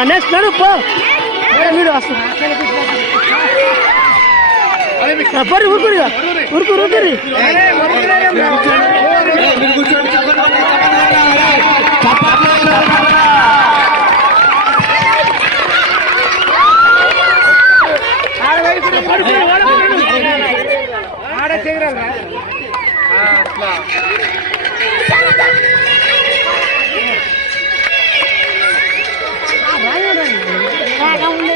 అన్నేసి నడుపు మీరు వస్తున్నారు. ఊరుకురు ఊరుకురు ఊరుకురు integral, ¿verdad? ¿eh? Ah, claro. ¡Ah, vaya, vaya! ¡Ah, un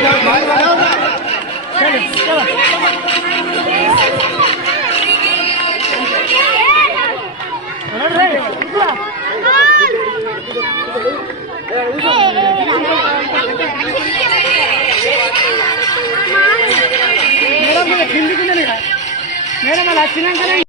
¡Vamos! ¡Vamos! ¡Vamos! ¡Vamos! Madam కిందికి మేడం అలా వచ్చినాకనే